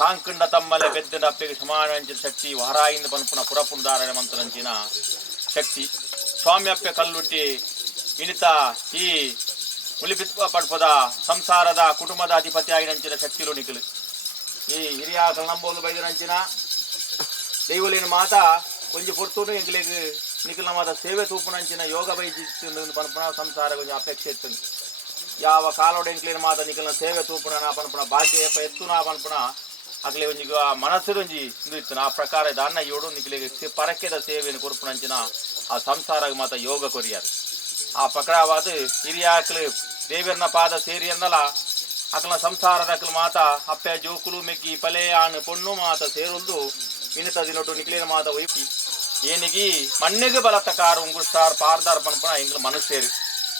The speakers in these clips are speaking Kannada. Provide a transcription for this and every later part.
ಸಾಂಕಂಡ ತಮ್ಮಲೆ ಪೆದ್ದ ಅಪ್ಪೆಗೆ ಸಮಾನಂಚಿನ ಶಕ್ತಿ ವಹರಾಯಿಂದ ಪನ್ಪುನ ಪುರಪುನ ಧಾರಣೆ ಮಂತ್ರಂಚಿನ ಶಕ್ತಿ ಸ್ವಾಮಿ ಅಪ್ಪೆ ಕಲ್ಲುಟ್ಟಿ ಇನಿತ ಈ ಮುಲಿಪಿತ್ವ ಪಡ್ಪದ ಸಂಸಾರದ ಕುಟುಂಬದ ಅಧಿಪತಿ ಆಗಿನಂಚಿನ ಶಕ್ತಿಲು ನಿಖಲು ಈ ಹಿರಿಯ ನಂಬೋಲು ಬೈದನಂಚಿನ ದೈವಲಿನ ಮಾತ ಕೊಂಚ ಪೊರ್ತುನು ಎಂಗ್ಲಿಗೆ ನಿಖಿಲ ಮಾತ ಸೇವೆ ತೂಪುನಂಚಿನ ಯೋಗ ಬೈಜಿತ್ತು ಪನ್ಪುನ ಸಂಸಾರ ಕೊಂಚ ಅಪೇಕ್ಷೆ ಇತ್ತು ಯಾವ ಕಾಲೋಡ ಎಂಕ್ಲಿನ ಮಾತ ನಿಖಿಲ ಸೇವೆ ತೂಪುನ ಪನ್ಪುನ ಭಾಗ್ಯ ಎತ್ತುನ ಪನ್ಪುನ ಅಕ್ಲೆ ಒಂಜಿಗ ಮನಸ್ಸಿದೊಂಜಿ ಇತ್ತು ಆ ಪ್ರಕಾರ ದಾನ್ನ ಯೋಡು ನಿಖಿಲಿಗೆ ಪರಕ್ಕೆದ ಸೇವೆಯನ್ನು ಕೊರ್ಪುನಂಚಿನ ಆ ಸಂಸಾರ ಮಾತ ಯೋಗ ಕೊರಿಯಾರು ಆ ಪ್ರಕಾರವಾದ ಹಿರಿಯಾಕ್ಲು ದೇವರನ ಪಾದ ಸೇರಿ ಅನ್ನಲ ಅಕ್ಲ ಸಂಸಾರದ ಅಕ್ಲು ಮಾತ ಅಪ್ಪೆ ಜೋಕುಲು ಮೆಗ್ಗಿ ಪಲೆ ಆಣು ಪೊಣ್ಣು ಮಾತ ಸೇರುಲ್ದು ಇನಿತ ದಿನೊಟ್ಟು ನಿಖಿಲಿನ ಮಾತ ಒಯ್ಪಿ ಏನಿಗಿ ಮಣ್ಣಿಗೆ ಬಲತಕಾರ ಉಂಗುಸ್ತಾರ್ ಪಾರ್ದಾರ್ ಪನ್ಪನ ಎಂಗ್ಲು ಮನುಷ್ಯರು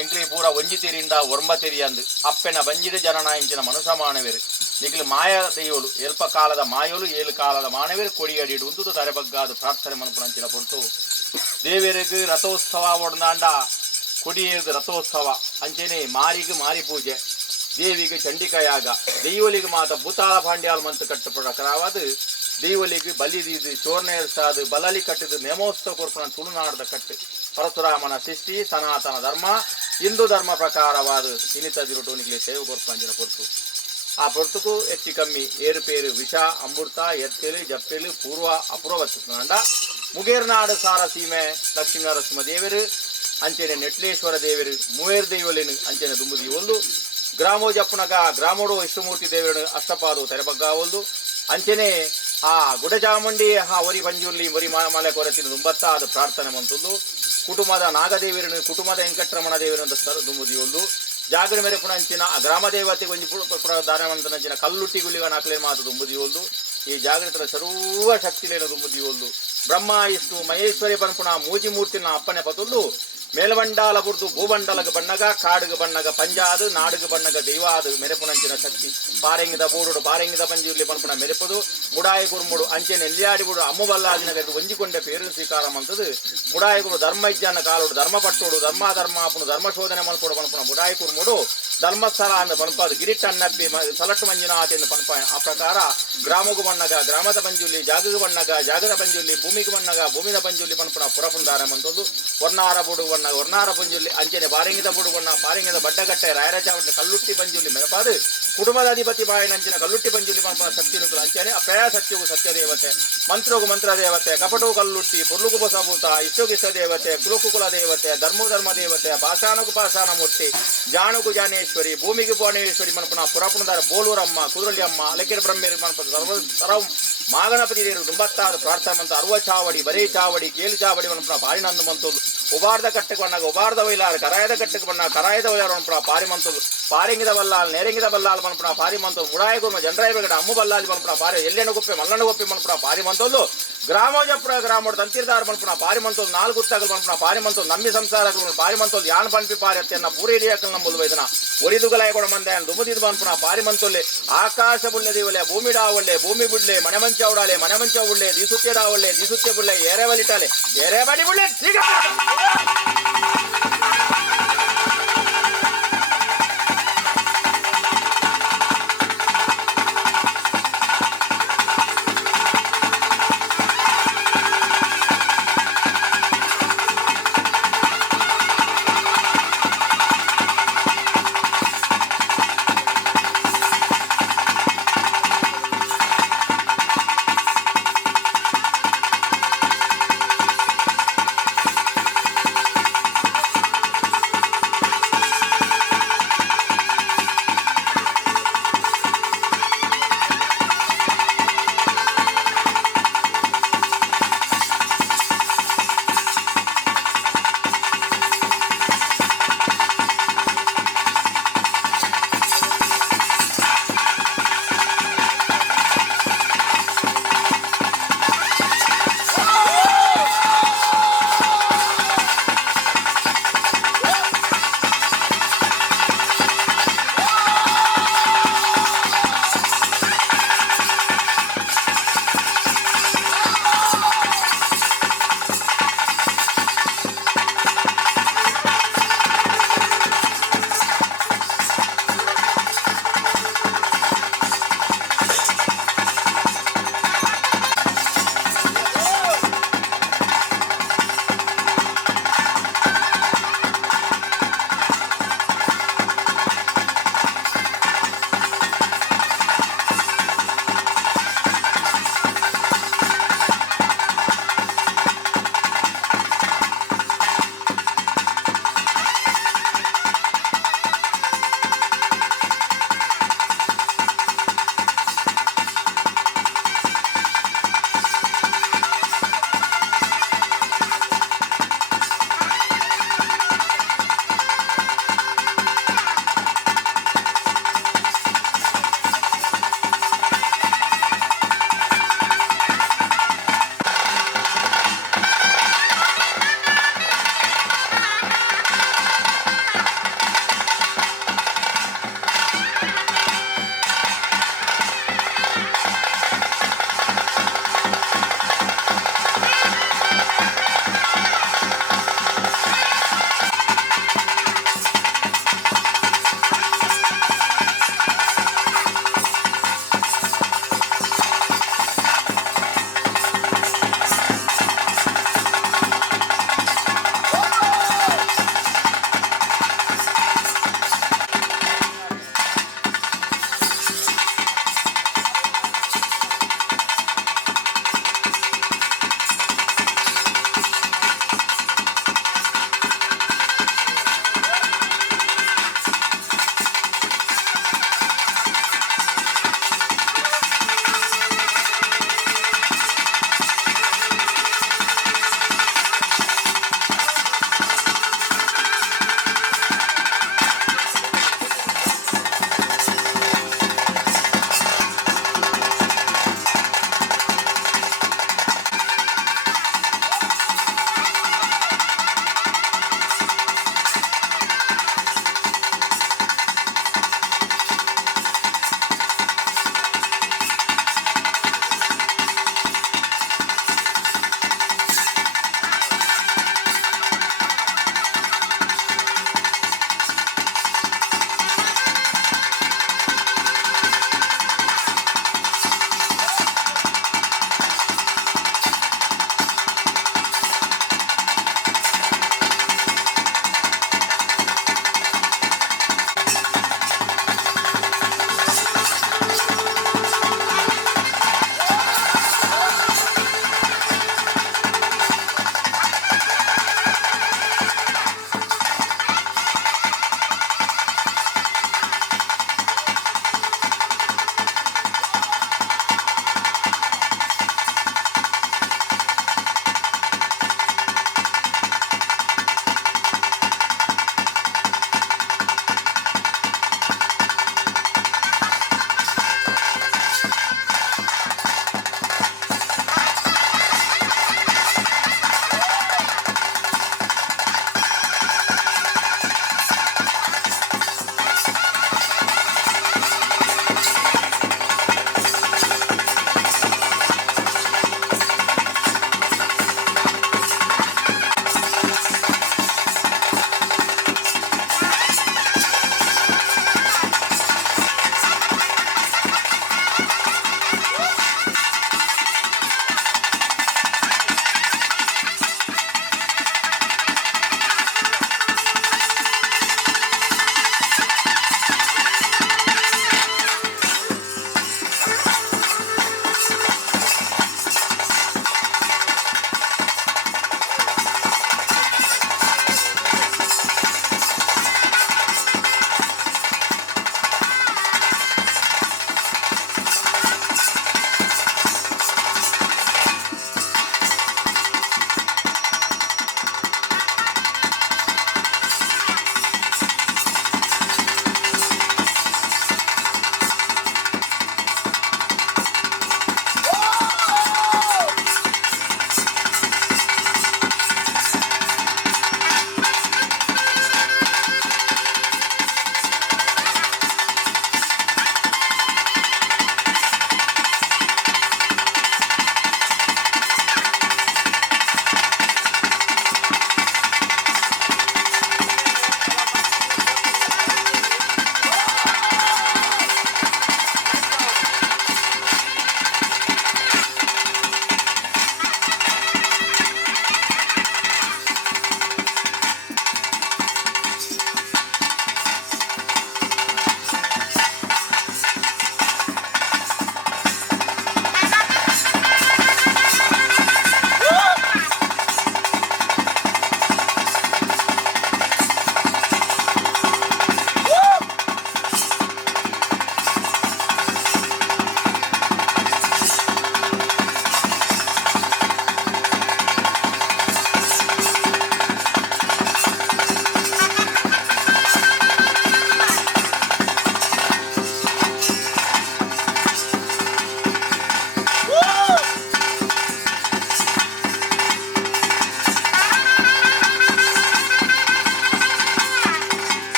ಎಂಕ್ಲಿ ಪೂರ ಒಂಜಿ ತೆರಿಂದ ಒರ್ಮ ತೆರಿಯಂದು ಅಪ್ಪೆನ ಬಂಜಿಡ ಜನನ ಇಂಚಿನ ಮನುಸಮಾನವೇರು ನಿಖಿಲು ಮಾಯ ದೈವಲು ಎಲ್ಪ ಕಾಲದ ಮಾಯೋಲು ಏಳು ಕಾಲದ ಮಾನವೇರು ಕೊಡಿಯಡಿಡು ಉಂದು ತರೆಬಗ್ಗಾದ ಪ್ರಾರ್ಥನೆ ಮನ್ಪುನಂಚಿನ ಪೊಂಟು ದೇವರಿಗೆ ರಥೋತ್ಸವ ಒಡನಾಂಡ ಕೊಡಿಯೇದು ರಥೋತ್ಸವ ಅಂಚೆನೆ ಮಾರಿಗೆ ಮಾರಿ ಪೂಜೆ ದೇವಿಗೆ ಚಂಡಿಕಾಯಾಗ ದೈವಲಿಗೆ ಮಾತ ಭೂತಾಳ ಪಾಂಡ್ಯಾಲ್ ಮಂತ್ ಕಟ್ಟುಪಡಕರಾವಾದ ದೈವಲಿಗೆ ಬಲಿದಿದು ಚೋರ್ನೇರ್ಸಾದು ಬಲಲಿ ಕಟ್ಟಿದು ನೇಮೋತ್ಸವ ಕೊರ್ಪಣ ತುಳುನಾಡದ ಕಟ್ಟು ಪರಶುರಾಮನ ಸೃಷ್ಟಿ ಸನಾತನ ಧರ್ಮ ಹಿಂದೂ ಧರ್ಮ ಪ್ರಕಾರವಾದ ಇನಿತ ದಿರುಟೋನಿಗೆ ಸೇವೆ ಕೊರ್ಪಂಜಿನ ಪೊರ್ತು ಆ ಪೊರ್ತುಕು ಹೆಚ್ಚು ಕಮ್ಮಿ ಏರುಪೇರು ವಿಷ ಅಮೃತ ಎತ್ತೇಲು ಜಪ್ಪೇಲು ಪೂರ್ವ ಅಪೂರ್ವತ್ನಾಂಡ ಮುಗೇರ್ನಾಡು ಸಾರ ಸೀಮೆ ಲಕ್ಷ್ಮೀ ನರಸಿಂಹ ದೇವರು ಅಂಚೆನೆ ನೆಟ್ಲೇಶ್ವರ ದೇವರು ಮೂವೇರು ದೈವಲಿನು ಅಂಚೆನೆ ದುಂಬುದಿ ಒಂದು ಗ್ರಾಮೋಜಪ್ಪನಗ ಗ್ರಾಮೋಡು ವಿಷ್ಣುಮೂರ್ತಿ ದೇವರನ್ನು ಅಷ್ಟಪಾದು ತೆರೆಬಗ್ಗ ಒಂದು ಅಂಚೆನೆ ಆ ಗುಡಚಾಮುಂಡಿ ಆ ಒರಿ ಪಂಜುರ್ಲಿ ಒರಿ ಮಲೆ ಕೊರತಿನ ದುಂಬತ್ತ ಅದು ಪ್ರಾರ್ಥನೆ ಮಂತುಂದು ಕುಟುಂಬದ ನಾಗದೇವರನ್ನು ಕುಟುಂಬದ ವೆಂಕಟರಮಣ ದೇವರಂತ ದುಂಬುದಿ ಒಂದು ಜಾಗರ ಮೇರೆ ಪುಣಂಚಿನ ಆ ಗ್ರಾಮ ದೇವತೆ ಒಂಜಿ ದಾನವಂತನಂಚಿನ ಕಲ್ಲುಟ್ಟಿ ಗುಳಿಗ ನಾಲ್ಕಲೇ ಮಾತು ದುಂಬುದಿ ಒಂದು ಈ ಜಾಗೃತರ ಸರ್ವ ಶಕ್ತಿಲೇನ ದುಂಬುದಿ ಒಂದು ಬ್ರಹ್ಮ ಇಷ್ಟು ಮಹೇಶ್ವರಿ ಪನ್ಪುಣ ಮೂಜಿ ಮೂರ್ತಿನ ಅಪ್ಪನೆ ಪತುಲ್ಲು ಮೇಲ್ಮಂಡಾಲ ಬುರ್ದು ಭೂಮಂಡಲಗ ಬಣ್ಣಗ ಕಾಡುಗ ಬಣ್ಣಗ ಪಂಜಾದು ನಾಡುಗ ಬಣ್ಣಗ ದೈವಾದು ಮೆರೆಪುನಂಚಿನ ಶಕ್ತಿ ಪಾರೆಂಗಿದ ಬೂಡುಡು ಪಾರೆಂಗಿದ ಪಂಜುರ್ಲಿ ಪನ್ಪುಣ ಮೆರೆಪದು ಮುಡಾಯ ಗುರುಮುಡು ಅಂಚೆ ನೆಲ್ಲಿಯಾಡಿ ಬುಡು ಅಮ್ಮ ಬಲ್ಲಾದಿನ ಗದ್ದು ಒಂಜಿಕೊಂಡೆ ಪೇರು ಸ್ವೀಕಾರ ಮಂತದು ಮುಡಾಯ ಗುರು ಧರ್ಮಜ್ಞಾನ ಕಾಲುಡು ಧರ್ಮ ಪಟ್ಟುಡು ಧರ್ಮ ಅಪ್ಪನು ಧರ್ಮ ಶೋಧನೆ ಮನ್ಪುಡು ಪನ್ಪುಣ ಮುಡಾಯ ಕುರುಮುಡು ಧರ್ಮಸ್ಥಳ ಅಂದ ಪನ್ಪಾದು ಗಿರಿಟನ್ನಪ್ಪಿ ಸಲಟ್ಟು ಮಂಜುನಾಥ್ ಎಂದು ಪನ್ಪ ಆ ಪ್ರಕಾರ ಗ್ರಾಮಗೂ ಬಣ್ಣಗ ಗ್ರಾಮದ ಪಂಜುರ್ಲಿ ಜಾಗಗ ಬಣ್ಣಗ ಜಾಗದ ಪಂಜುರ್ಲಿ ಭೂಮಿಗೆ ಬಣ್ಣಗ ಭೂಮಿದ ಪಂಜುರ್ಲಿ ಪನ್ಪುಣ ಪುರಪುಂದಾರ ಮಂತದ್ದು ವರ್ಣಾರ ಬುಡು ಬಣ್ಣ ವರ್ಣಾರ ಪಂಜುರ್ಲಿ ಅಂಚೆನೆ ಪಾರಿಂಗಿದ ಬುಡು ಬಣ್ಣ ಪಾರಿಂಗಿದ ಬಡ್ಡಗಟ್ಟೆ ರಾಯರಾಜ ಕಲ್ಲುಟ್ಟಿ ಪಂಜುರ್ಲಿ ಮೆರಪಾದು ಕುಟುಂಬದ ಅಧಿಪತಿ ಬಾಯಿನಂಚಿನ ಕಲ್ಲುಟ್ಟಿ ಪಂಜುರ್ಲಿ ಪನ್ಪುಣ ಶಕ್ತಿ ನುಕುಲು ಅಂಚೆನೆ ಅಪಯ ಸತ್ಯವು ಸತ್ಯ ದೇವತೆ ಮಂತ್ರಗೂ ಮಂತ್ರ ದೇವತೆ ಕಪಟವು ಕಲ್ಲುಟ್ಟಿ ಪುರ್ಲುಗು ಬಸಭೂತ ಇಷ್ಟೋಗಿಷ್ಟ ದೇವತೆ ಕುಲುಕು ಕುಲ ದೇವತೆ ಧರ್ಮ ದೇವತೆ ಪಾಷಾಣಕು ಪಾಷಾಣ ಮೂರ್ತಿ ಜಾಣುಕು ಜಾನೇಶ್ವರಿ ಭೂಮಿಗೆ ಭುವನೇಶ್ವರಿ ಮನ್ಪುಣ ಪುರಪುಣದಾರ ಬೋಲೂರಮ್ಮ ಕುದುರಳ್ಳಿ ಅಮ್ಮ ಅಲಕೆರೆ ಬ್ರಹ್ಮೇರಿ ಮನ್ಪುಣ ಸರ್ವ ಮಾಗಣಪತಿ ದೇವರು ದುಂಬತ್ತಾದ ಪ್ರಾರ್ಥನೆ ಮಂತ ಅರ್ವ ಚಾವಡಿ ಬರೇ ಚಾವಡಿ ಕೇಳು ಚಾವಡಿ ಮನ್ಪುಣ ಪಾರಿನಂದು ಮಂತೋದು ಉಬಾರ್ದ ಕಟ್ಟಕ್ಕೆ ಬಣ್ಣಾಗ ಉಬಾರ್ದ ವೈಲಾರ ಕರಾಯದ ಕಟ್ಟಕ್ಕೆ ಬಣ್ಣ ಕರಾಯದ ವೈಲಾರ ಮನ್ಪುಣ ಪಾರಿ ಮಂತೋದು ಪಾರಿಂಗಿದ ಬಲ್ಲಾಲ್ ನೇರಂಗಿದ ಬಲ್ಲಾಲ್ ಮನ್ಪುಣ ಪಾರಿ ಮಂತೋದು ಮುಡಾಯ ಗುರ್ಮ ಜನರಾಯ ಬೇಗಡ ಅಮ್ಮು ಬಲ್ಲಾಲಿ ಮನ್ಪುಣ ಪಾರಿ ಎಲ್ಲೆನಗೊಪ್ಪೆ ಮಲ್ಲನಗೊಪ್ಪೆ ಮನ್ಪುಣ ಪಾರಿ ಮಂತೋದು ಗ್ರಾಮೋಜಪುರ ಗ್ರಾಮೋಡ ತಂತಿರ್ದಾರ ಮನ್ಪುಣ ಪಾರಿ ಮಂತೋದು ನಾಲ್ಕು ಉತ್ತಾಗಲು ಮನ್ಪುಣ ಪಾರಿ ಮಂತೋದು ನಮ್ಮಿ ಸಂಸಾರಗಳು ಪಾರಿ ಮಂತೋದು ಯಾನ್ ಪನ್ಪಿ ಪಾರಿ ಅತ್ತೆಯನ್ನ ಪೂರಿ ಹಿಡಿಯಕಲ್ ನಂಬುದು ವೈದನ ಒರಿದುಗಲಾಯ ಕೊಡ ಮಂದೆ ದುಮುದಿದ್ ಮನ್ಪುಣ ಪಾರಿ ಮಂತೋಲ್ಲೆ ಆಕಾಶ ಬುಳ್ಳೆ ದಿವಲೆ ಭೂಮಿ ಡಾವಳ್ಳೆ ಭೂಮಿ ಬುಡ್ಲೆ ಮನೆ ಮಂಚ ಉಡಾಲೆ ಮನೆ ಮಂಚ ಉಳ್ಳೆ ದಿಸುತ್ಯ ಡಾವಳ್ಳೆ ದಿಸುತ್ಯ ಬುಳ್ಳೆ ಎರೆ ಬಲಿಟಾಲೆ ಎರೆ ಬಡಿ ಬುಳ್ಳೆ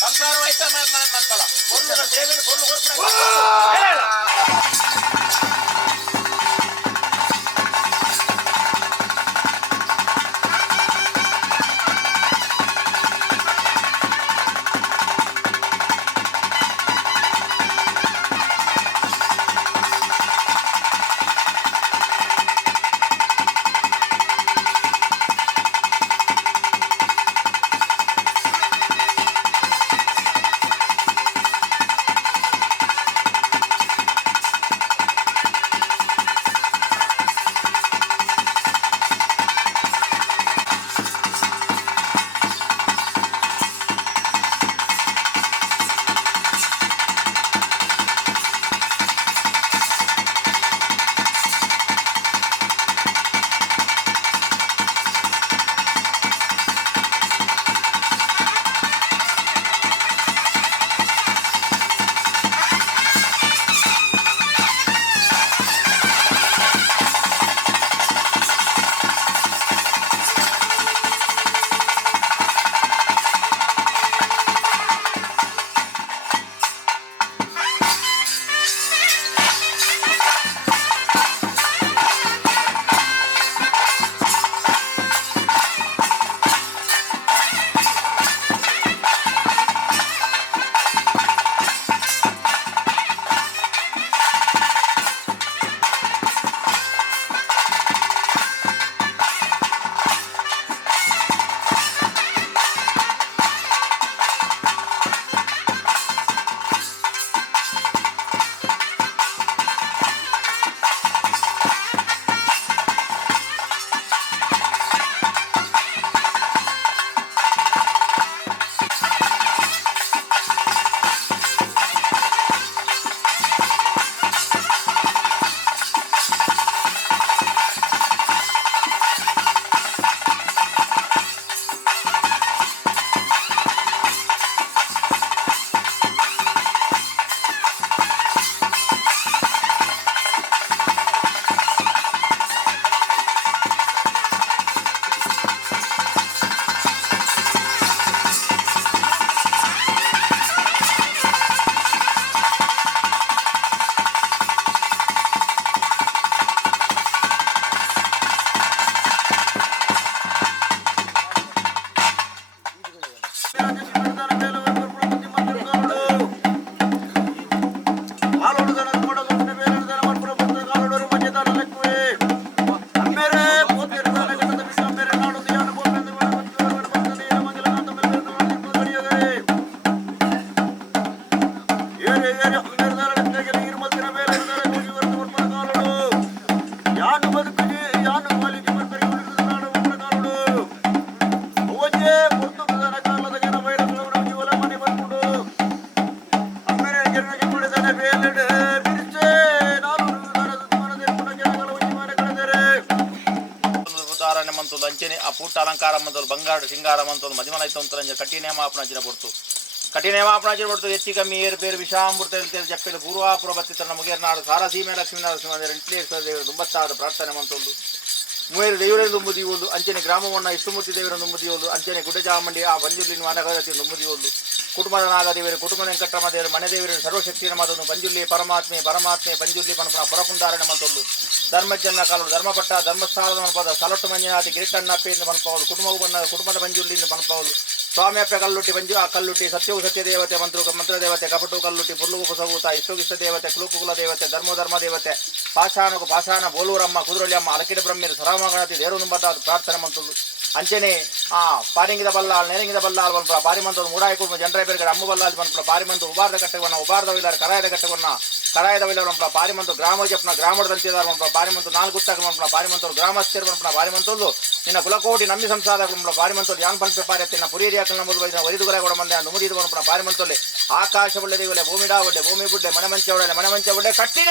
ಸಂಸಾರ ಆಯ್ತಾ ಮಂತಳ ಕೊರ್ಲು ದೇವಿನ ಕೊರ್ಲು ಕೊರ್ಪಣ ಮಂತೋದು ಅಂಚನೆ ಆ ಪುಟ್ಟ ಅಲಂಕಾರ ಮಂತೋದು ಬಂಗಾರ ಸಿಂಗಾರ ಮಂತೋದು ಮದಿಮಲ ಐತ ಅಂತ ಕಠಿಣ ಮಾಪನಾಚಿನ ಕೊಡ್ತು ಕಠಿಣ ಮಾಪನಾಚಿನ ಕೊಡ್ತು ಹೆಚ್ಚು ಕಮ್ಮಿ ಏರು ಬೇರು ವಿಷಾಮೃತ ಹೇಳ್ತೇವೆ ಜಪ್ಪೆದು ಪೂರ್ವಾಪುರ ಬತ್ತಿತ್ತ ಮುಗೇರ್ನಾಡು ಸಾರಸೀಮೆ ಲಕ್ಷ್ಮೀ ನರಸಿಂಹ ಇಂಟ್ಲೇಶ್ವರ ದೇವರು ದುಂಬತ್ತಾದ ಪ್ರಾರ್ಥನೆ ಮಂತೊಂದು ಮೂವರು ದೇವರೆಂದು ಮುದಿಯೋದು ಅಂಚನೆ ಗ್ರಾಮವನ್ನ ಇಷ್ಟಮೂರ್ತಿ ದೇವರೆಂದು ಮುದಿಯೋದು ಅಂಚನೆ ಗುಡ್ಡಚಾಮಂಡಿ ಆ ಪಂಜುರ್ಲಿನ ಮನಗತಿಯನ್ನು ಮುದಿಯೋದು ಕುಟುಂಬದ ನಾಗದೇವರು ಕುಟುಂಬದ ವೆಂಕಟರಮ ದೇವರು ಮನೆ ದೇವರು ಸರ್ವಶಕ್ತಿಯ ಮಾತನ್ನು ಪಂಜುರ್ಲಿ ಪರಮಾತ್ಮೆ ಪಂಜುರ್ಲಿ ಪನಪನ ಪುರಪುಂದಾರಣ ಮಂತೊಂದು ಧರ್ಮಜನ್ನ ಕಾಲುಡು ಧರ್ಮಪಟ್ಟ ಧರ್ಮಸ್ಥಾನದ ಮನಪದ ಸಲಟ್ಟು ಮಂಜನಾಥಿ ಕಿರೀಟಣ್ಣಪ್ಪೆಯಿಂದ ಪನಪವಲು ಕುಟುಂಬದ ಪಂಜುರ್ಲಿಯಿಂದ ಪನಪವಲು ಸ್ವಾಮಿಯಪ್ಪ ಕಲ್ಲುಟ್ಟಿ ಕಲ್ಲುಟ್ಟಿ ಸತ್ಯವು ಸತ್ಯ ದೇವತೆ ಮಂತ್ರ ದೇವತೆ ಕಪಟು ಕಲ್ಲುಟ್ಟಿ ಪುರ್ಲುಗು ಪುಸಗೂತ ಇಷ್ಟೋಗಿಷ್ಟ ದೇವತೆ ಕುಲುಕುಲ ದೇವತೆ ಧರ್ಮ ದೇವತೆ ಪಾಷಾಣಕು ಪಾಷಾಣ ಬೋಲೂರಮ್ಮ ಕುದುರಳ್ಳಿಯಮ್ಮ ಅಲಕಿಡ ಬ್ರಹ್ಮರು ಸರಾಮಗಣತಿ ದೇವರು ನುಂಬದ ಪ್ರಾರ್ಥನೆ ಮಂತದ್ದು ಅಂಚನೆ ಪಾರಿಂಗಿದ ಬಲ್ಲಾಲ್ ನೆರಂಗಿದ ಬಲ್ಲಾಲ್ ಬನ್ಪುರ ಪಾರಿಮಂತದ ಮೂಡಾಯಿ ಕುಟುಂಬ ಜನರ ಬೇರೆ ಅಮ್ಮ ಬಲ್ಲಾಲ್ ಬನ್ಪುರ ಪಾರಿಮಂತ ಉಬಾರ್ದ ಕಟ್ಟೆವನ್ನ ಉಬಾರ್ದ ವಿಲಾರ ಕರಾಯದ ಕಟ್ಟೆವನ್ನ ಕರಾಯದ ವಿಲಾರ ಬನ್ಪುರ ಪಾರಿಮಂತ ಗ್ರಾಮ ಜಪ್ನ ಗ್ರಾಮದಂತಿದಾರ ಬನ್ಪುರ ಪಾರಿಮಂತ ನಾಲ್ಕು ಗುತ್ತಕ ಬನ್ಪುರ ಪಾರಿಮಂತರು ಗ್ರಾಮಸ್ಥರು ಬನ್ಪುರ ಪಾರಿಮಂತದ್ದು ನಿನ್ನ ಕುಲಕೋಟಿ ನಂಬಿ ಸಂಸಾರ ಬನ್ಪುರ ಪಾರಿಮಂತದ್ದು ಯಾನ್ ಪಂಪೆ ಪಾರತ್ತಿನ ಪುರಿಯರಿಯಾಕಲ್ ನಂಬುದು ಬೈದ ವರಿದುಗರ ಕೂಡ ಮಂದೆ ನುಮುದಿದು ಬನ್ಪುರ ಪಾರಿಮಂತಲ್ಲಿ ಆಕಾಶ ಒಳ್ಳೆ ದೇವಲೆ ಭೂಮಿಡಾ ಒಳ್ಳೆ ಭೂಮಿ ಬುಡ್ಡೆ ಮನೆ ಮಂಚ ಒಳ್ಳೆ ಕಟ್ಟಿನ